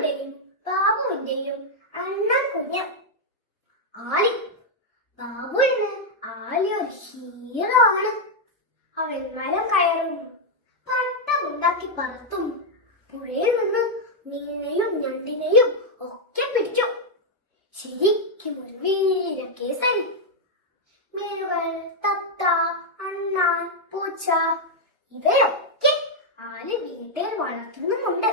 ആലിയുടെയും ബാബുവിന്റെയും അണ്ണൻ കുഞ്ഞ്. ആലി. ബാബുവിന് ആലി ഒരു ഹീറോ ആണ്. അവൻ മരം കയറും, പട്ടമുണ്ടാക്കി പറത്തും, പുഴയിൽ നിന്ന് മീനിനെയും ഞണ്ടിനെയും ഒക്കെ പിടിക്കും. ശരിക്കും ഒരു വീരക്കേസരി. മീനുകൾ, തത്ത, അണ്ണാൻ, പൂച്ച ഇവയൊക്കെ ആലി വീട്ടിൽ വളർത്തുന്നുമുണ്ട്.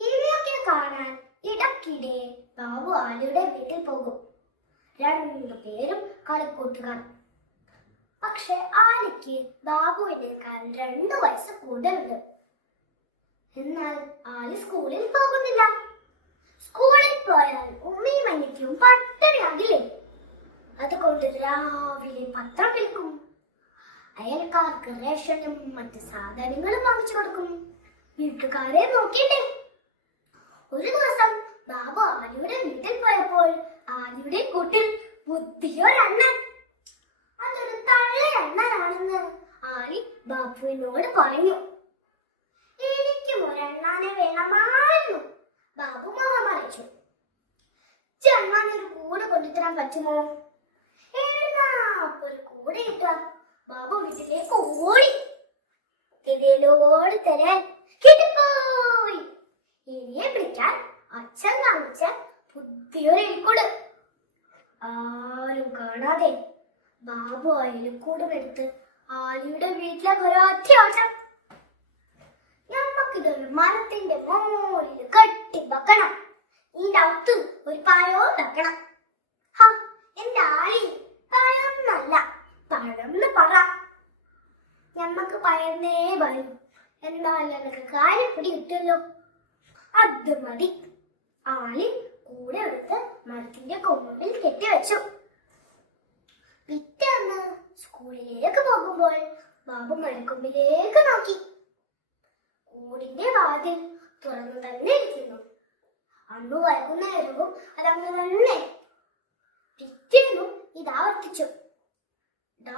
ഇവയൊക്കെ കാണാൻ ഇടയ്ക്കിടെ ബാബു ആലിയുടെ വീട്ടിൽ പോകും. രണ്ടുപേരും കളിക്കൂട്ടുകാർ. പക്ഷെ ആലിക്ക് ബാബുവിനേക്കാൾ 2 വയസ്സ് കൂടുതലുണ്ട്. എന്നാൽ ആലി സ്കൂളിൽ പോകുന്നില്ല. സ്കൂളിൽ പോയാൽ ഉമ്മയും അനിയത്തിയും പട്ടിണിയാകില്ലേ? അതുകൊണ്ട് രാവിലെ പത്രം വിൽക്കും. അയൽക്കാർക്ക് റേഷനും മറ്റ് സാധനങ്ങളും വാങ്ങിച്ചു കൊടുക്കും. വീട്ടുകാരെ നോക്കിയിട്ടേ. ഒരു ദിവസം ബാബു ആലിയുടെ വീട്ടിൽ പോയപ്പോൾ ആലിയുടെ കൂട്ടിൽ ബുദ്ധിയൊരണ്ണൻ. അതൊരു തള്ളയണ്ണനാണെന്ന് ആലി ബാബുവിനോട് പറഞ്ഞു. എനിക്കും ഒരണ്ണാനെ വേണമായിരുന്നു. ബാബു മുഖം മറിച്ചു. അണ്ണാനൊരു കൂട് കൊണ്ടുതരാൻ പറ്റുമോ? ഒരു കൂടെ കിട്ടാം. ബാബു വീട്ടിലേക്ക് ഓടി. തിരയിലോട് തരാൻ കിട്ടിപ്പോയി. ഇനിയെ പിടിക്കാൻ അച്ഛൻ കാണിച്ച പുതിയൊരു എലിക്കൂട്. ആരും കാണാതെ ബാബു ആ എലിക്കൂടും എടുത്ത് ആലിയുടെ വീട്ടിലേക്ക് ഒരൊറ്റ ഓട്ടം. നമുക്കിതൊരു മരത്തിന്റെ മോളിൽ കെട്ടി വെക്കണം. ഇതിന്റെ അകത്ത് ഒരു പായവും വെക്കണം. എന്റെ ആലി, പഴന്നല്ല പഴന്ന് പറ. ഞമ്മക്ക് പഴന്നേ വരും. എന്നാലും എനിക്ക് കാര്യപ്പിടി കിട്ടുമല്ലോ. അത് മതി. ആലി കൂടെ എടുത്ത് മരത്തിന്റെ കൊമ്പിൽ കെട്ടിവെച്ചു. പിറ്റേന്ന് സ്കൂളിലേക്ക് പോകുമ്പോൾ ബാബു മരക്കൊമ്പിലേക്ക് നോക്കി. കൂടിന്റെ വാതിൽ തുറന്നു തന്നെ ഇരിക്കുന്നു. അന്ന് വൈകുന്നേരവും അതങ്ങ് തന്നെ. പിറ്റേന്നും ഇതാവർത്തിച്ചു.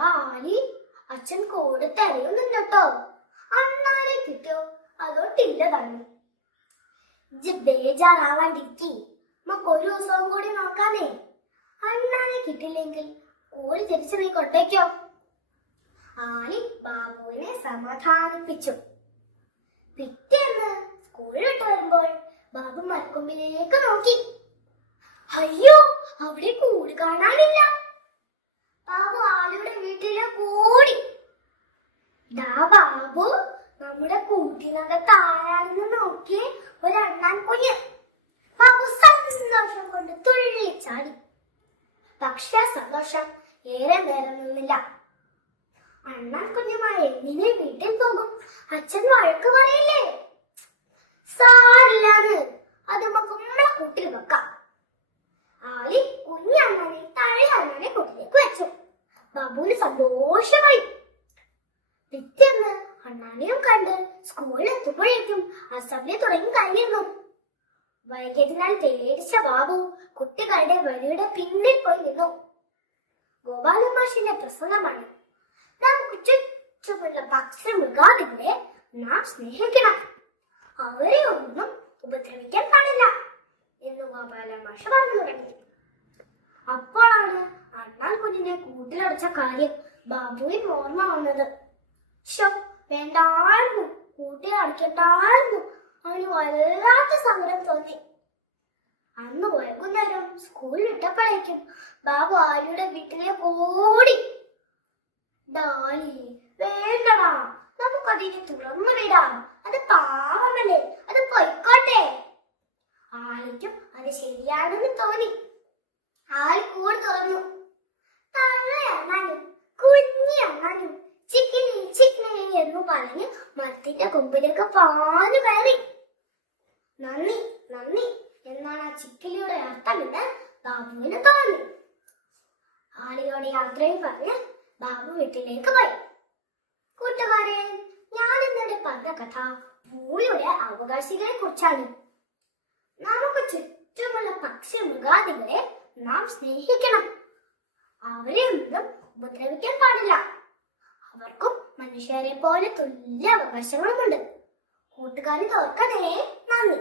ആലി, അച്ഛൻ കൂടെ തെരയുന്നുണ്ട് കേട്ടോ. അണ്ണാരെ കിട്ടിയോ അതോട്ടില്ല തന്നെ. ബേജാറാവാണ്ടിരിക്കി. നമുക്കൊരു ദിവസവും കൂടി നോക്കാന്നേ. അണ്ണാനെ കിട്ടില്ലെങ്കിൽ കൂടി തിരിച്ചു നീ കൊണ്ടേക്കോ. ആലി ബാബുവിനെ സമാധാനിപ്പിച്ചു. പിറ്റേന്ന് സ്കൂളിൽ വിട്ട് വരുമ്പോൾ ബാബു മരക്കൊമ്പിലേക്ക് നോക്കി. അയ്യോ, അവിടെ കൂട് കാണാനില്ല. ബാബു ആലിയുടെ വീട്ടിലേക്ക് ഓടി. ബാബു, നമ്മുടെ കൂട്ടിനകത്ത് ആരാണെന്ന് നോക്കി ഒരണ്ണാൻ കുഞ്ഞ്. ബാബു സന്തോഷം കൊണ്ട് തുള്ളിച്ചാടി. പക്ഷെ സന്തോഷം ഏറെ നേരം നിന്നില്ല. അണ്ണാൻ കുഞ്ഞുമായി എങ്ങനെ വീട്ടിൽ പോകും? അച്ഛൻ വഴക്ക് പറയില്ലേ? സാരില്ലാന്ന്, അത് നമുക്ക് നമ്മളെ കൂട്ടിൽ വെക്കാം. ആലി കുഞ്ഞണ്ണനെ തള്ളയണ്ണനെ കൂട്ടിലേക്ക് വെച്ചു. ബാബുവിന് സന്തോഷമായി. പിറ്റേന്ന് അണ്ണാനെയും കണ്ട് സ്കൂളിൽ എത്തുമ്പോഴേക്കും അസംബ്ലി തുടങ്ങി കഴിഞ്ഞിരുന്നു. വൈകിയതിനാൽ പേടിച്ച ബാബു കുട്ടികളുടെ വഴിയുടെ പിന്നിൽ പോയി നിന്നു. ഗോപാലൻ മാഷിന്റെ പ്രസംഗമാണ്. നമുക്ക് ചുറ്റുമുള്ള പക്ഷി മൃഗാദികളെ നാം സ്നേഹിക്കണം. അവരെ ഒന്നും ഉപദ്രവിക്കാൻ പാടില്ല എന്ന് ഗോപാലൻ മാഷ് പറഞ്ഞു തുടങ്ങി. അപ്പോഴാണ് അണ്ണാൻ കുഞ്ഞിനെ കൂട്ടിലടച്ച കാര്യം ബാബുവിന് ഓർമ്മ വന്നത്. വേണ്ടായിരുന്നു, കൂട്ടിലടക്കണ്ടായിരുന്നു. അവന് വല്ലാത്ത സങ്കടം തോന്നി. അന്ന് വൈകുന്നേരം സ്കൂൾ വിട്ടപ്പോഴേക്കും ബാബു ആലിയുടെ വീട്ടിലേക്ക് ഓടി. ഡാലി, വേണ്ടടാ, നമുക്കതിനെ തുറന്നു വിടാം. അത് പാവമല്ലേ, അത് പൊയ്ക്കോട്ടെ. ആലിക്കും അത് ശരിയാണെന്ന് തോന്നി. ആലി കൂട് തുറന്നു. തള്ളയണ്ണാനും കുഞ്ഞി അണ്ണാനും ചിക്കിലി ചിക്കിലി എന്ന് പറഞ്ഞ് മരത്തിന്റെ കൊമ്പിലേക്ക് പാഞ്ഞു കയറി. നന്ദി നന്ദി എന്നാണ് ആ ചിക്കിലിയുടെ അർത്ഥമെന്ന് ബാബുവിന് തോന്നി. ആലിയോട് യാത്രയും പറഞ്ഞ് ബാബു വീട്ടിലേക്ക് പോയി. കൂട്ടുകാരെ, ഞാൻ ഇന്നലെ പറഞ്ഞ കഥ ഭൂമിയുടെ അവകാശികളെ കുറിച്ചാണ്. നമുക്ക് ചുറ്റുമുള്ള പക്ഷി മൃഗാദികളെ നാം സ്നേഹിക്കണം. അവരെ ഒന്നും ഉപദ്രവിക്കാൻ പാടില്ല. അവർക്കും മനുഷ്യരെ പോലെ തുല്യ അവകാശങ്ങളുമുണ്ട്. കൂട്ടുകാരി തോർക്കണേ. നന്ദി.